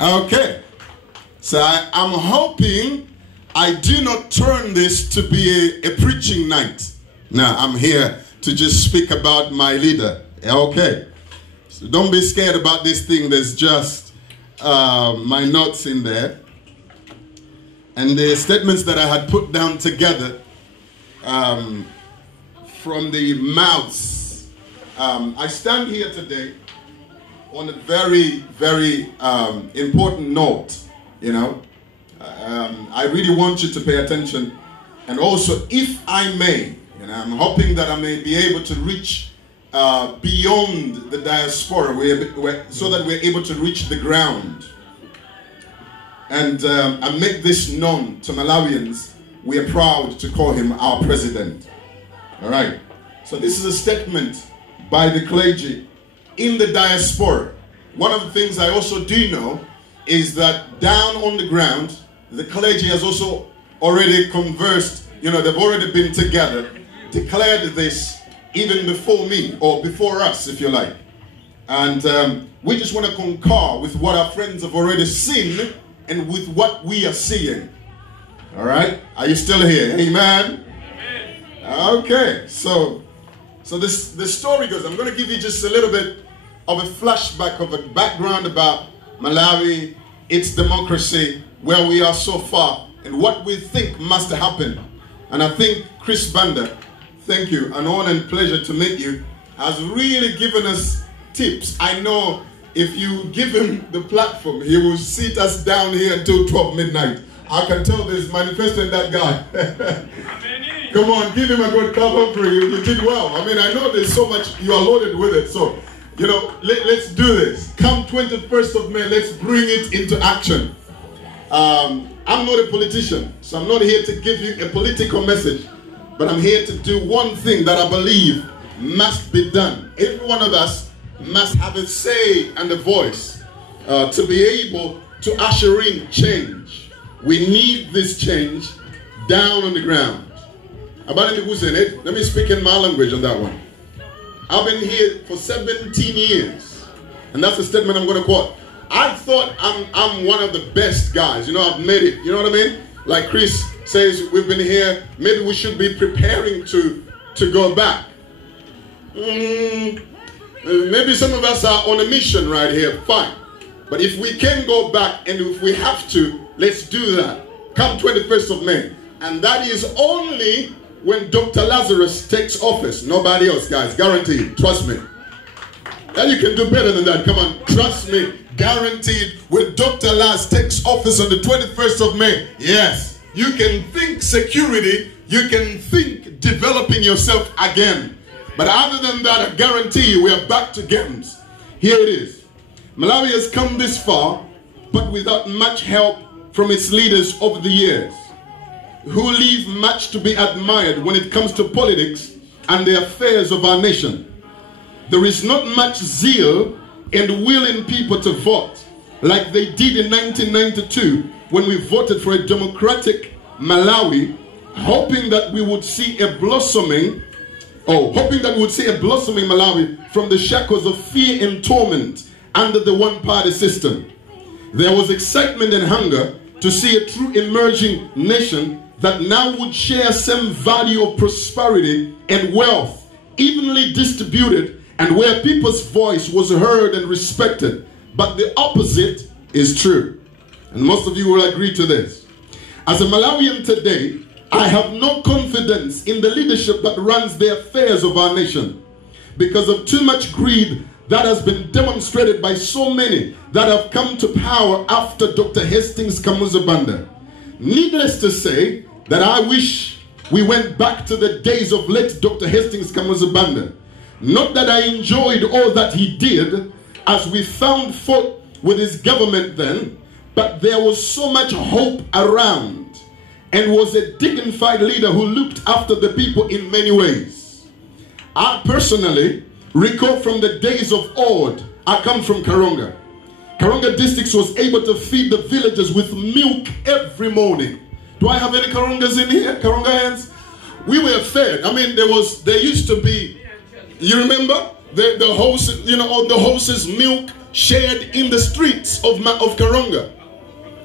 Okay. So I'm hoping I do not turn this to be a preaching night. Now, I'm here to just speak about my leader. Okay. So don't be scared about this thing. There's just my notes in there. And the statements that I had put down together from the mouths. I stand here today on a very, very important note, you know. I really want you to pay attention. And also, if I may, you know, I'm hoping that I may be able to reach beyond the diaspora so that we're able to reach the ground. And I make this known to Malawians. We are proud to call him our president. All right. So this is a statement by the clergy in the diaspora. One of the things I also do know is that down on the ground, the clergy has also already conversed. You know, they've already been together, declared this even before me, or before us, if you like. And we just want to concur with what our friends have already seen and with what we are seeing. All right? Are you still here? Amen? Okay. So the story goes, I'm going to give you just a little bit of a flashback of a background about Malawi, its democracy, where we are so far, and what we think must happen. And I think Chris Banda, thank you, an honor and pleasure to meet you, has really given us tips. I know if you give him the platform, he will sit us down here until 12 midnight. I can tell there's manifesto in that guy. Come on, give him a good clap for you. You did well. I mean, I know there's so much, you are loaded with it. So, you know, let's do this. Come 21st of May, let's bring it into action. I'm not a politician, so I'm not here to give you a political message. But I'm here to do one thing that I believe must be done. Every one of us must have a say and a voice to be able to usher in change. We need this change down on the ground. Let me speak in my language on that one. I've been here for 17 years. And that's a statement I'm going to quote. I thought I'm one of the best guys. You know, I've made it. You know what I mean? Like Chris says, we've been here. Maybe we should be preparing to go back. Maybe some of us are on a mission right here. Fine. But if we can go back and if we have to, let's do that. Come 21st of May. And that is only when Dr. Lazarus takes office. Nobody else, guys. Guaranteed. Trust me. And you can do better than that. Come on. Trust me. Guaranteed. When Dr. Laz takes office on the 21st of May. Yes. You can think security. You can think developing yourself again. But other than that, I guarantee you we are back to games. Here it is. Malawi has come this far, but without much help from its leaders over the years, who leave much to be admired when it comes to politics and the affairs of our nation. There is not much zeal and will in people to vote like they did in 1992 when we voted for a democratic Malawi, hoping that we would see a blossoming Malawi from the shackles of fear and torment under the one-party system. There was excitement and hunger to see a true emerging nation that now would share some value of prosperity and wealth, evenly distributed, and where people's voice was heard and respected. But the opposite is true. And most of you will agree to this. As a Malawian today, I have no confidence in the leadership that runs the affairs of our nation because of too much greed that has been demonstrated by so many that have come to power after Dr. Hastings Kamuzu Banda. Needless to say that I wish we went back to the days of late Dr. Hastings Kamuzu Banda. Not that I enjoyed all that he did as we found fault with his government then, but there was so much hope around and was a dignified leader who looked after the people in many ways. I personally recall from the days of old. I come from Karonga. Karonga district was able to feed the villagers with milk every morning. Do I have any Karongas in here? Karongans? We were fed. I mean, there used to be, you remember? The horses, you know, the horses' milk shared in the streets of Karonga.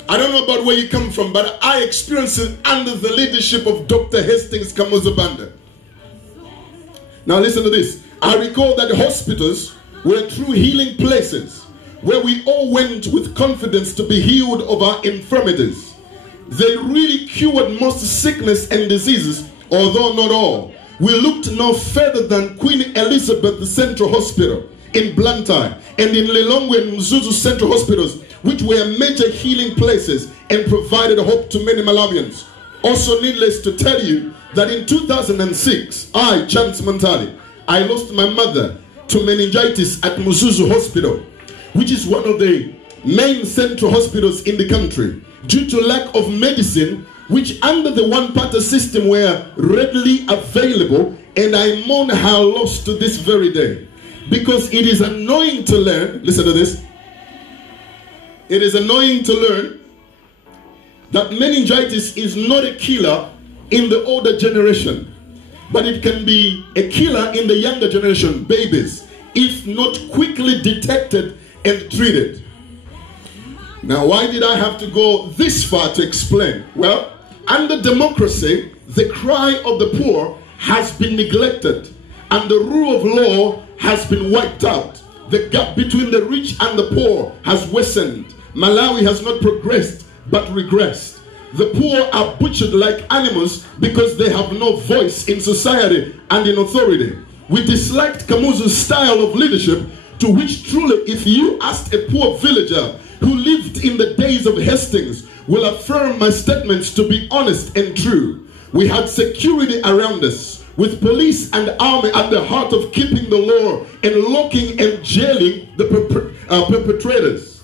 I don't know about where you come from, but I experienced it under the leadership of Dr. Hastings Kamuzabanda. Now listen to this. I recall that the hospitals were true healing places where we all went with confidence to be healed of our infirmities. They really cured most sickness and diseases, although not all. We looked no further than Queen Elizabeth Central Hospital in Blantyre and in Lilongwe and Mzuzu Central Hospitals, which were major healing places and provided hope to many Malawians. Also needless to tell you that in 2006, I, Chancy Munthali, I lost my mother to meningitis at Mzuzu Hospital, which is one of the main central hospitals in the country, due to lack of medicine, which under the one-party system were readily available, and I mourn her loss to this very day. Because it is annoying to learn, listen to this, it is annoying to learn that meningitis is not a killer in the older generation, but it can be a killer in the younger generation, babies, if not quickly detected and treated. Now, why did I have to go this far to explain? Well, under democracy, the cry of the poor has been neglected, and the rule of law has been wiped out. The gap between the rich and the poor has worsened. Malawi has not progressed, but regressed. The poor are butchered like animals because they have no voice in society and in authority. We disliked Kamuzu's style of leadership, to which truly, if you asked a poor villager who lived in the days of Hastings, will affirm my statements to be honest and true. We had security around us, with police and army at the heart of keeping the law and locking and jailing the perpetrators.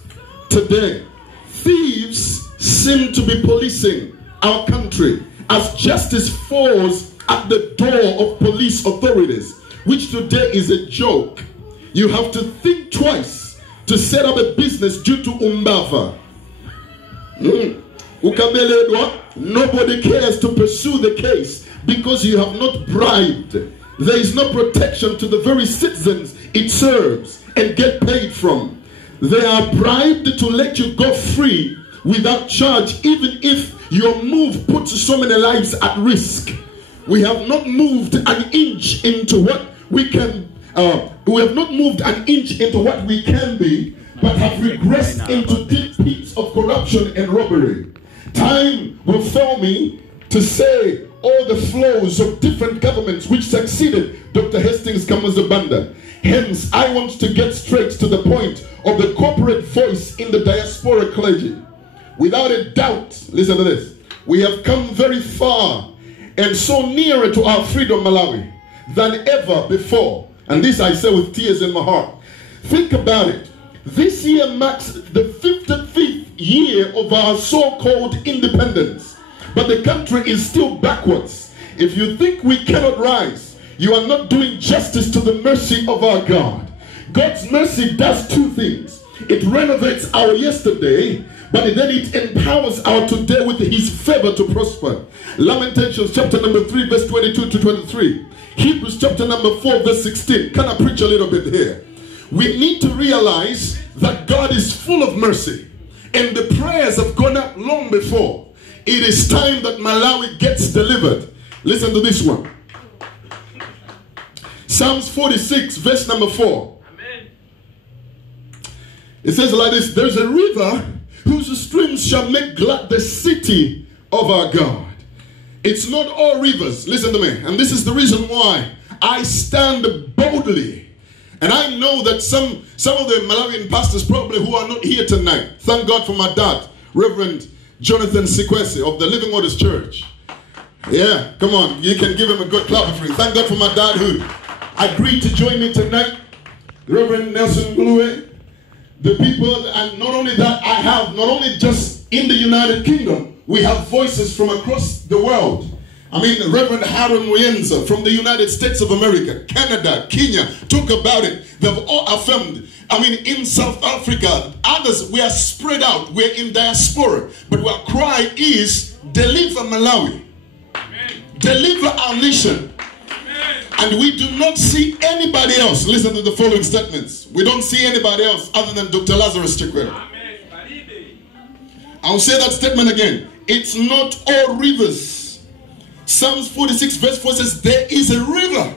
Today, thieves seem to be policing our country as justice falls at the door of police authorities, which today is a joke. You have to think twice to set up a business due to umbava. Nobody cares to pursue the case because you have not bribed. There is no protection to the very citizens it serves and get paid from. They are bribed to let you go free without charge, even if your move puts so many lives at risk. We have not moved an inch into what we can. We have not moved an inch into what we can be, but have regressed into deep pits of corruption and robbery. Time will fail me to say all the flows of different governments which succeeded Dr. Hastings Kamuzabanda. Hence, I want to get straight to the point of the corporate voice in the diaspora clergy. Without a doubt, listen to this, we have come very far and so nearer to our freedom, Malawi, than ever before. And this I say with tears in my heart. Think about it. This year marks the 55th year of our so-called independence. But the country is still backwards. If you think we cannot rise, you are not doing justice to the mercy of our God. God's mercy does two things. It renovates our yesterday, but then it empowers our today with his favor to prosper. Lamentations chapter number 3 verse 22 to 23. Hebrews chapter number 4 verse 16. Can I preach a little bit here? We need to realize that God is full of mercy, and the prayers have gone up long before. It is time that Malawi gets delivered. Listen to this one. Psalms 46 verse number 4. Amen. It says like this: there's a river whose streams shall make glad the city of our God. It's not all rivers, listen to me, and this is the reason why I stand boldly. And I know that some of the Malawian pastors probably who are not here tonight. Thank God for my dad, Reverend Jonathan Sikwesi of the Living Waters Church. Yeah, come on, you can give him a good clap for him. Thank God for my dad who agreed to join me tonight. Reverend Nelson Blue, the people, and not only that, I have, not only just in the United Kingdom, we have voices from across the world. I mean, Reverend Harold Muyenza from the United States of America, Canada, Kenya, talk about it. They've all affirmed. I mean, in South Africa, others, we are spread out. We're in diaspora. But our cry is, deliver Malawi. Amen. Deliver our nation. Amen. And we do not see anybody else. Listen to the following statements. We don't see anybody else other than Dr. Lazarus Chakwera. I'll say that statement again. It's not all rivers. Psalms 46 verse 4 says, there is a river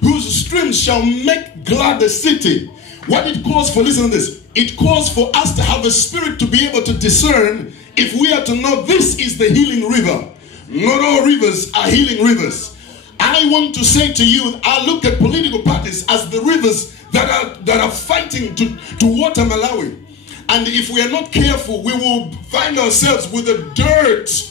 whose streams shall make glad the city. What it calls for, listen to this. It calls for us to have a spirit to be able to discern if we are to know this is the healing river. Not all rivers are healing rivers. I want to say to you, I look at political parties as the rivers that are fighting to water Malawi. And if we are not careful, we will find ourselves with the dirt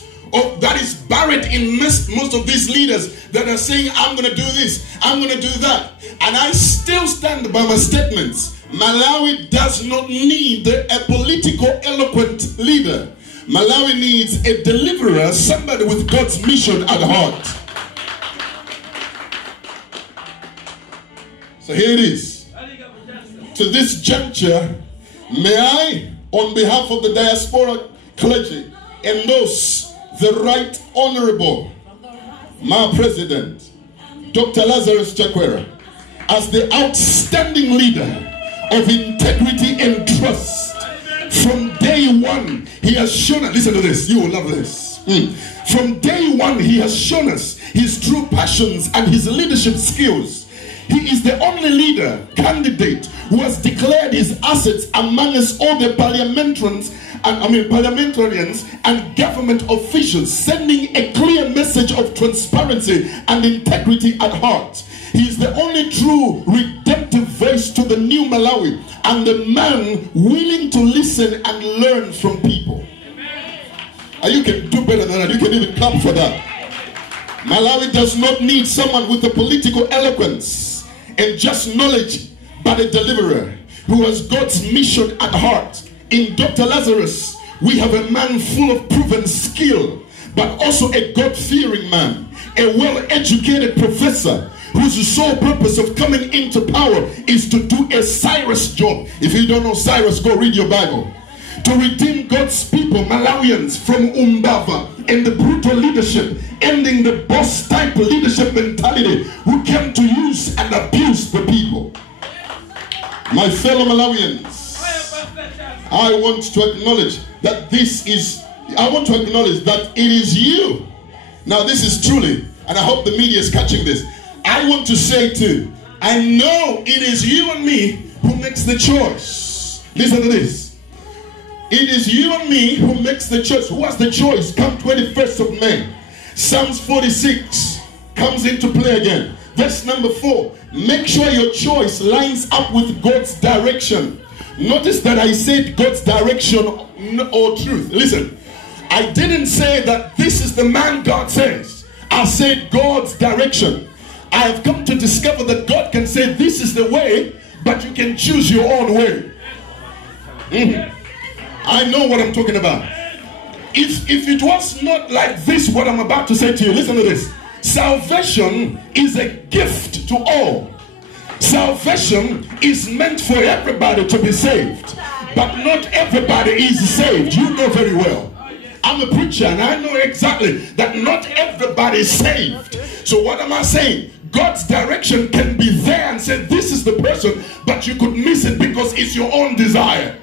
that is buried in most of these leaders that are saying, I'm going to do this, I'm going to do that. And I still stand by my statements. Malawi does not need a political eloquent leader. Malawi needs a deliverer, somebody with God's mission at heart. So here it is. To this juncture, may I, on behalf of the diaspora clergy, endorse the Right Honorable, my President, Dr. Lazarus Chakwera, as the outstanding leader of integrity and trust. From day one, he has shown us, listen to this, you will love this. From day one, he has shown us his true passions and his leadership skills. He is the only leader, candidate, who has declared his assets amongst all the parliamentarians and government officials, sending a clear message of transparency and integrity at heart. He is the only true redemptive voice to the new Malawi, and the man willing to listen and learn from people. And you can do better than that. You can even clap for that. Malawi does not need someone with a political eloquence and just knowledge, but a deliverer who has God's mission at heart. In Dr. Lazarus, we have a man full of proven skill, but also a God-fearing man, a well-educated professor whose sole purpose of coming into power is to do a Cyrus job. If you don't know Cyrus, go read your Bible. To redeem God's people, Malawians, from Umbava and the brutal leadership, ending the boss-type leadership mentality who came to use and abuse the people. My fellow Malawians, I want to acknowledge that it is you. Now this is truly, and I hope the media is catching this, I want to say too, I know it is you and me who makes the choice. Listen to this. It is you and me who makes the choice. Who has the choice? Come 21st of May. Psalms 46 comes into play again. Verse number 4. Make sure your choice lines up with God's direction. Notice that I said God's direction or truth. Listen. I didn't say that this is the man God says. I said God's direction. I have come to discover that God can say this is the way, but you can choose your own way. I know what I'm talking about. If it was not like this, what I'm about to say to you, listen to this. Salvation is a gift to all. Salvation is meant for everybody to be saved. But not everybody is saved. You know very well. I'm a preacher and I know exactly that not everybody is saved. So what am I saying? God's direction can be there and say this is the person, but you could miss it because it's your own desire.